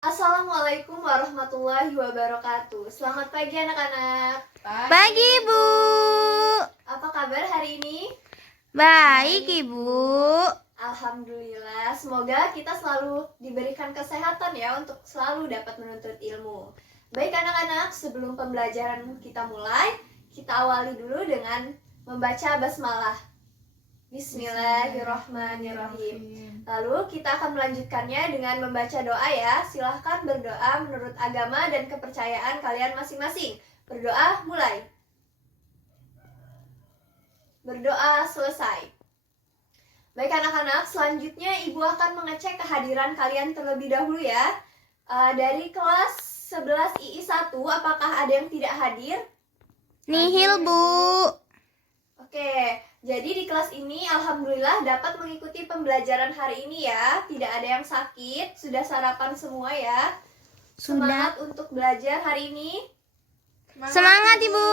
Assalamualaikum warahmatullahi wabarakatuh. Selamat pagi anak-anak. Pagi, Bu. Apa kabar hari ini? Baik, Ibu. Alhamdulillah, semoga kita selalu diberikan kesehatan ya untuk selalu dapat menuntut ilmu. Baik anak-anak, sebelum pembelajaran kita mulai, kita awali dulu dengan membaca basmalah. Bismillahirrahmanirrahim. Lalu kita akan melanjutkannya dengan membaca doa ya. Silahkan berdoa menurut agama dan kepercayaan kalian masing-masing. Berdoa mulai. Berdoa selesai. Baik anak-anak, selanjutnya Ibu akan mengecek kehadiran kalian terlebih dahulu ya. Dari kelas 11 II 1, apakah ada yang tidak hadir? Nihil, Bu. Oke, jadi di kelas ini alhamdulillah dapat mengikuti pembelajaran hari ini ya. Tidak ada yang sakit, sudah sarapan semua ya. Sudah. Semangat untuk belajar hari ini. Semangat, Ibu.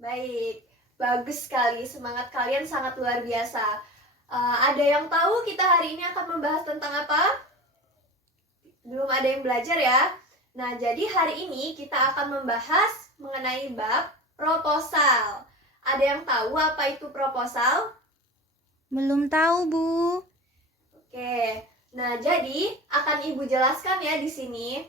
Baik, bagus sekali. Semangat kalian sangat luar biasa. Ada yang tahu kita hari ini akan membahas tentang apa? Belum ada yang belajar ya. Nah, jadi hari ini kita akan membahas mengenai bab proposal. Ada yang tahu apa itu proposal? Belum tahu, Bu. Oke, nah jadi akan Ibu jelaskan ya di sini.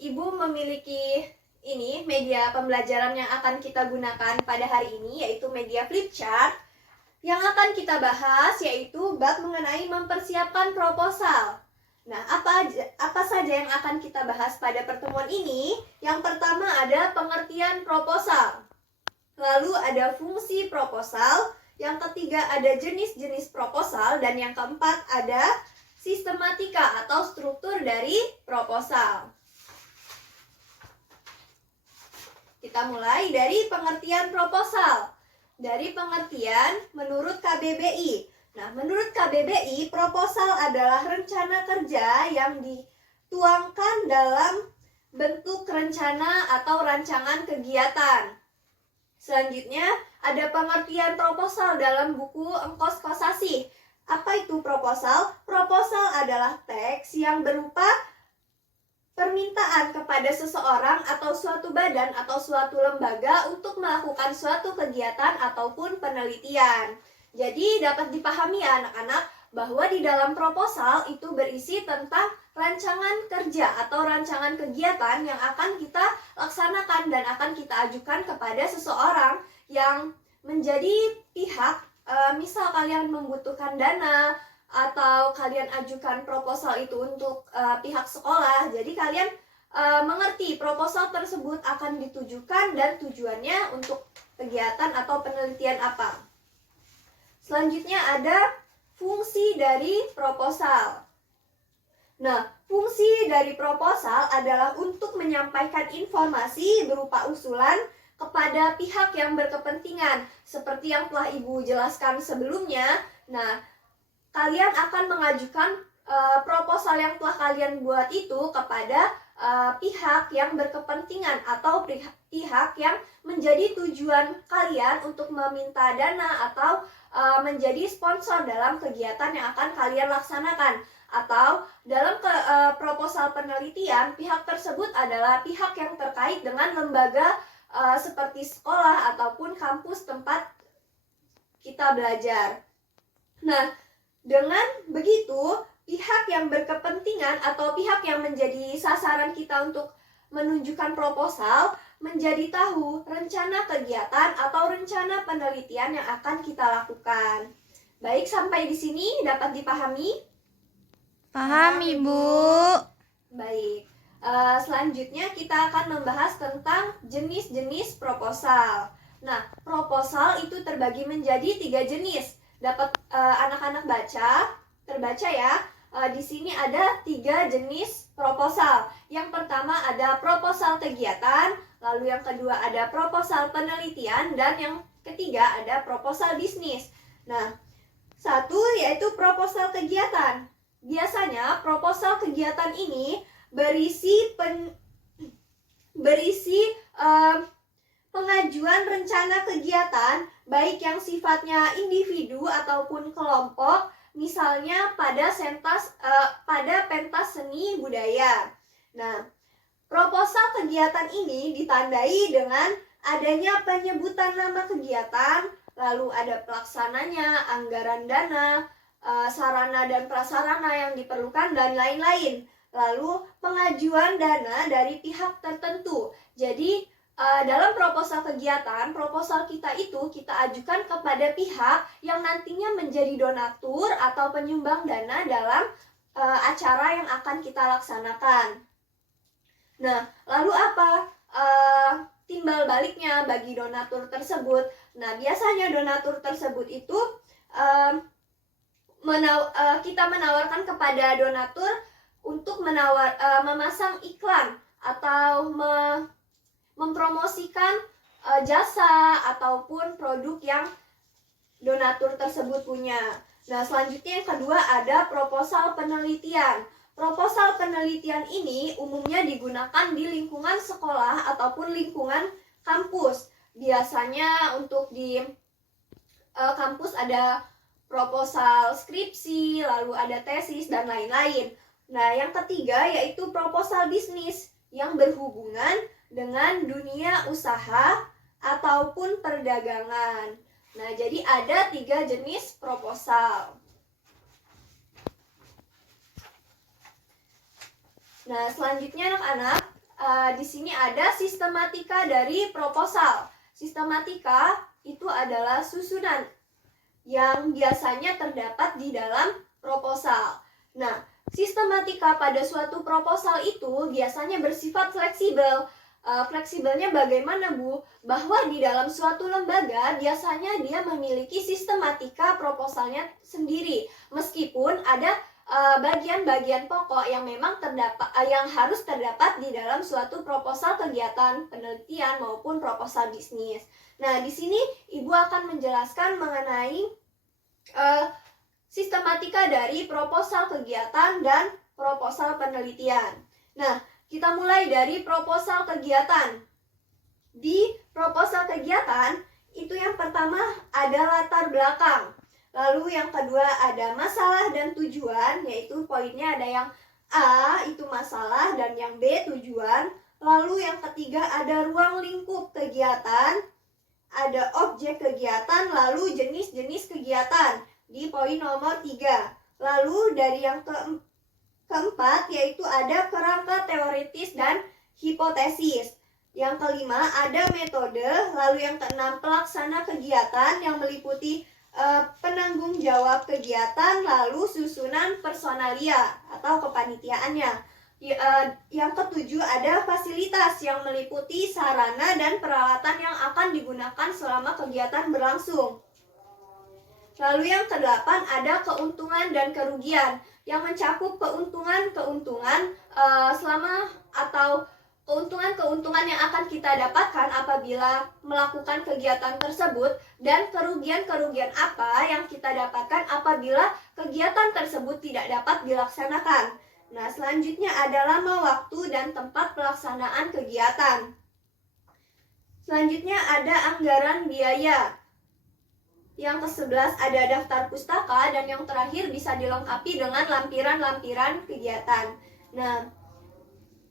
Ibu memiliki ini media pembelajaran yang akan kita gunakan pada hari ini, yaitu media flipchart. Yang akan kita bahas yaitu bab mengenai mempersiapkan proposal. Nah, apa saja yang akan kita bahas pada pertemuan ini? Yang pertama ada pengertian proposal. Lalu ada fungsi proposal, yang ketiga ada jenis-jenis proposal, dan yang keempat ada sistematika atau struktur dari proposal. Kita mulai dari pengertian proposal. Dari pengertian menurut KBBI. Nah, menurut KBBI, proposal adalah rencana kerja yang dituangkan dalam bentuk rencana atau rancangan kegiatan. Selanjutnya, ada pengertian proposal dalam buku Engkos Kosasih. Apa itu proposal? Proposal adalah teks yang berupa permintaan kepada seseorang atau suatu badan atau suatu lembaga untuk melakukan suatu kegiatan ataupun penelitian. Jadi dapat dipahami ya anak-anak bahwa di dalam proposal itu berisi tentang rancangan kerja atau rancangan kegiatan yang akan kita laksanakan dan akan kita ajukan kepada seseorang yang menjadi pihak. Misal kalian membutuhkan dana atau kalian ajukan proposal itu untuk pihak sekolah, jadi kalian mengerti proposal tersebut akan ditujukan dan tujuannya untuk kegiatan atau penelitian apa. Selanjutnya ada fungsi dari proposal. Nah, fungsi dari proposal adalah untuk menyampaikan informasi berupa usulan kepada pihak yang berkepentingan. Seperti yang telah Ibu jelaskan sebelumnya, nah, kalian akan mengajukan proposal yang telah kalian buat itu kepada pihak yang berkepentingan atau pihak yang menjadi tujuan kalian untuk meminta dana atau menjadi sponsor dalam kegiatan yang akan kalian laksanakan. Atau dalam proposal penelitian, pihak tersebut adalah pihak yang terkait dengan lembaga seperti sekolah ataupun kampus tempat kita belajar. Nah, dengan begitu, pihak yang berkepentingan atau pihak yang menjadi sasaran kita untuk menunjukkan proposal menjadi tahu rencana kegiatan atau rencana penelitian yang akan kita lakukan. Baik, sampai di sini dapat dipahami? Paham, Ibu. Baik, selanjutnya kita akan membahas tentang jenis-jenis proposal. Nah, proposal itu terbagi menjadi 3 jenis. Dapat anak-anak terbaca ya. Di sini ada 3 jenis proposal. Yang pertama ada proposal kegiatan, lalu yang kedua ada proposal penelitian, dan yang ketiga ada proposal bisnis. Nah, satu yaitu proposal kegiatan. Biasanya proposal kegiatan ini berisi pengajuan rencana kegiatan baik yang sifatnya individu ataupun kelompok misalnya pada pentas seni budaya. Nah, proposal kegiatan ini ditandai dengan adanya penyebutan nama kegiatan, lalu ada pelaksananya, anggaran dana, sarana dan prasarana yang diperlukan, dan lain-lain. Lalu pengajuan dana dari pihak tertentu. Jadi dalam proposal kegiatan, proposal kita itu kita ajukan kepada pihak yang nantinya menjadi donatur atau penyumbang dana dalam acara yang akan kita laksanakan. Nah, lalu apa timbal baliknya bagi donatur tersebut? Nah, biasanya donatur tersebut itu kita menawarkan kepada donatur untuk memasang iklan atau mempromosikan jasa ataupun produk yang donatur tersebut punya. Nah, selanjutnya yang kedua ada proposal penelitian. Proposal penelitian ini umumnya digunakan di lingkungan sekolah ataupun lingkungan kampus. Biasanya untuk di kampus ada proposal skripsi, lalu ada tesis, dan lain-lain. Nah, yang ketiga yaitu proposal bisnis yang berhubungan dengan dunia usaha ataupun perdagangan. Nah, jadi ada 3 jenis proposal. Nah, selanjutnya anak-anak, di sini ada sistematika dari proposal. Sistematika itu adalah susunan yang biasanya terdapat di dalam proposal. Nah, sistematika pada suatu proposal itu biasanya bersifat fleksibel. Fleksibelnya bagaimana, Bu? Bahwa di dalam suatu lembaga biasanya dia memiliki sistematika proposalnya sendiri, meskipun ada bagian-bagian pokok yang memang yang harus terdapat di dalam suatu proposal kegiatan penelitian maupun proposal bisnis. Nah, di sini Ibu akan menjelaskan mengenai sistematika dari proposal kegiatan dan proposal penelitian. Nah, kita mulai dari proposal kegiatan. Di proposal kegiatan, itu yang pertama ada latar belakang. Lalu yang kedua ada masalah dan tujuan, yaitu poinnya ada yang A, itu masalah, dan yang B, tujuan. Lalu yang ketiga ada ruang lingkup kegiatan, ada objek kegiatan, lalu jenis-jenis kegiatan di poin nomor 3. Lalu dari yang keempat yaitu ada kerangka teoritis dan hipotesis. Yang kelima ada metode, lalu yang keenam pelaksana kegiatan yang meliputi penanggung jawab kegiatan, lalu susunan personalia atau kepanitiaannya. Yang ketujuh ada fasilitas yang meliputi sarana dan peralatan yang akan digunakan selama kegiatan berlangsung. Lalu yang kedelapan ada keuntungan dan kerugian yang mencakup keuntungan selama atau keuntungan yang akan kita dapatkan apabila melakukan kegiatan tersebut, dan kerugian-kerugian apa yang kita dapatkan apabila kegiatan tersebut tidak dapat dilaksanakan. Nah, selanjutnya ada lama waktu dan tempat pelaksanaan kegiatan. Selanjutnya ada anggaran biaya. Yang ke-11 ada daftar pustaka, dan yang terakhir bisa dilengkapi dengan lampiran-lampiran kegiatan. Nah,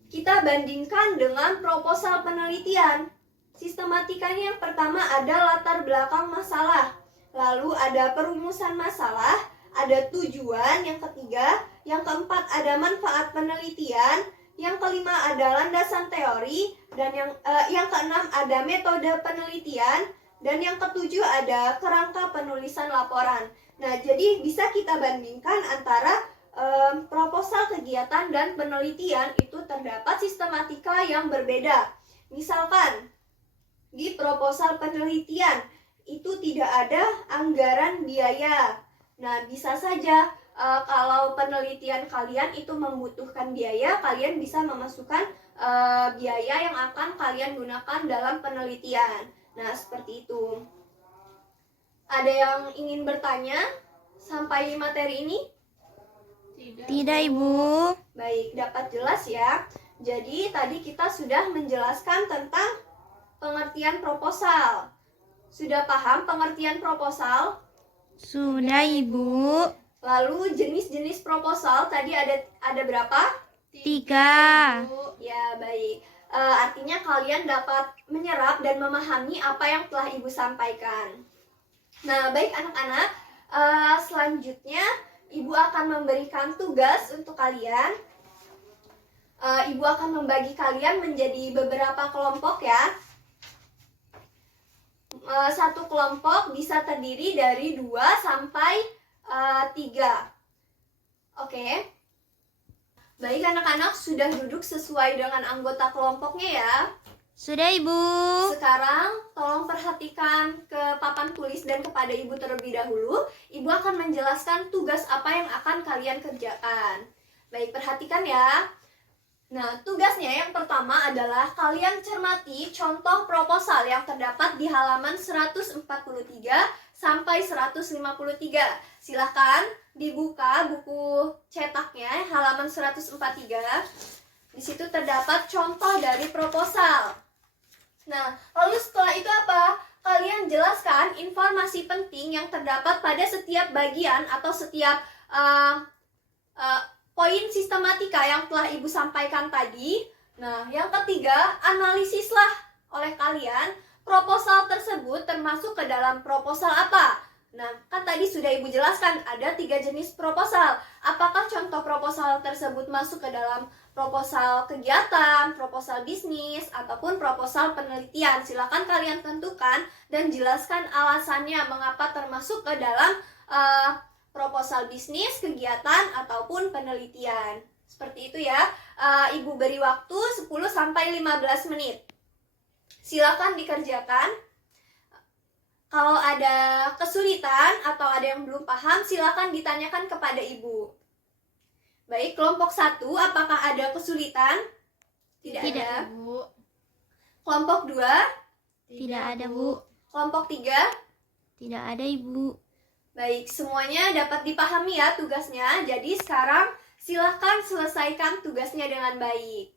kita bandingkan dengan proposal penelitian. Sistematikanya yang pertama ada latar belakang masalah, lalu ada perumusan masalah, ada tujuan, yang ketiga, yang keempat ada manfaat penelitian, yang kelima ada landasan teori, dan yang keenam ada metode penelitian, dan yang ketujuh ada kerangka penulisan laporan. Nah, jadi bisa kita bandingkan antara proposal kegiatan dan penelitian itu terdapat sistematika yang berbeda. Misalkan di proposal penelitian itu tidak ada anggaran biaya. Nah, bisa saja kalau penelitian kalian itu membutuhkan biaya, kalian bisa memasukkan biaya yang akan kalian gunakan dalam penelitian. Nah, seperti itu. Ada yang ingin bertanya sampai materi ini? Tidak, Ibu. Baik, dapat jelas ya. Jadi tadi kita sudah menjelaskan tentang pengertian proposal. Sudah paham pengertian proposal? Sudah, Ibu. Lalu jenis-jenis proposal tadi ada berapa? 3. Ya, baik. Artinya kalian dapat menyerap dan memahami apa yang telah Ibu sampaikan. Nah, baik anak-anak, selanjutnya Ibu akan memberikan tugas untuk kalian. Ibu akan membagi kalian menjadi beberapa kelompok ya. Satu kelompok bisa terdiri dari 2 sampai 3. Oke. Baik anak-anak, sudah duduk sesuai dengan anggota kelompoknya ya. Sudah, Ibu. Sekarang tolong perhatikan ke papan tulis dan kepada Ibu terlebih dahulu. Ibu akan menjelaskan tugas apa yang akan kalian kerjakan. Baik, perhatikan ya. Nah, tugasnya yang pertama adalah kalian cermati contoh proposal yang terdapat di halaman 143 sampai 153. Silahkan dibuka buku cetaknya halaman 143. Di situ terdapat contoh dari proposal. Nah, lalu setelah itu apa? Kalian jelaskan informasi penting yang terdapat pada setiap bagian atau setiap poin sistematika yang telah Ibu sampaikan tadi. Nah, yang ketiga, analisislah oleh kalian proposal tersebut termasuk ke dalam proposal apa. Nah, kan tadi sudah Ibu jelaskan ada 3 jenis proposal. Apakah contoh proposal tersebut masuk ke dalam proposal kegiatan, proposal bisnis, ataupun proposal penelitian? Silakan kalian tentukan dan jelaskan alasannya mengapa termasuk ke dalam proposal bisnis, kegiatan, ataupun penelitian. Seperti itu ya. Ibu beri waktu 10 sampai 15 menit. Silakan dikerjakan. Kalau ada kesulitan atau ada yang belum paham, silakan ditanyakan kepada Ibu. Baik, kelompok 1, apakah ada kesulitan? Tidak ada. Bu. Kelompok 2? Tidak ada, Bu. Kelompok 3? Tidak ada, Ibu. Baik, semuanya dapat dipahami ya tugasnya. Jadi sekarang silahkan selesaikan tugasnya dengan baik.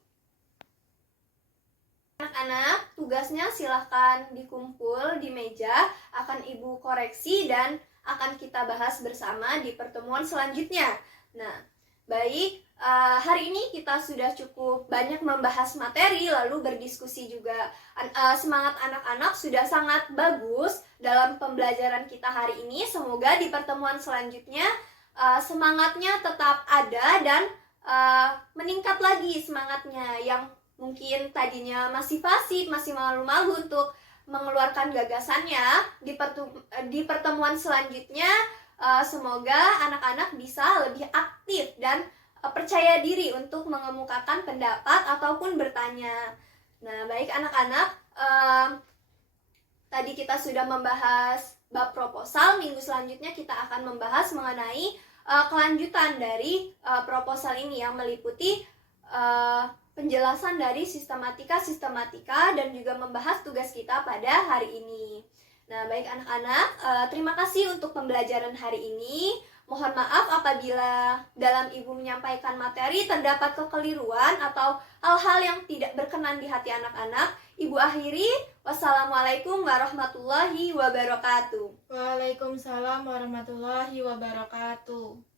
Anak-anak, tugasnya silahkan dikumpul di meja, akan Ibu koreksi dan akan kita bahas bersama di pertemuan selanjutnya. Nah, baik, hari ini kita sudah cukup banyak membahas materi, lalu berdiskusi juga. Semangat anak-anak sudah sangat bagus dalam pembelajaran kita hari ini. Semoga di pertemuan selanjutnya semangatnya tetap ada dan meningkat lagi semangatnya. Yang mungkin tadinya masih fasih, masih malu-malu untuk mengeluarkan gagasannya. Di pertemuan selanjutnya semoga anak-anak bisa lebih aktif dan percaya diri untuk mengemukakan pendapat ataupun bertanya. Nah, baik anak-anak, tadi kita sudah membahas bab proposal. Minggu selanjutnya kita akan membahas mengenai kelanjutan dari proposal ini yang meliputi penjelasan dari sistematika dan juga membahas tugas kita pada hari ini. Nah, baik anak-anak, terima kasih untuk pembelajaran hari ini. Mohon maaf apabila dalam Ibu menyampaikan materi terdapat kekeliruan atau hal-hal yang tidak berkenan di hati anak-anak. Ibu akhiri, wassalamualaikum warahmatullahi wabarakatuh. Waalaikumsalam warahmatullahi wabarakatuh.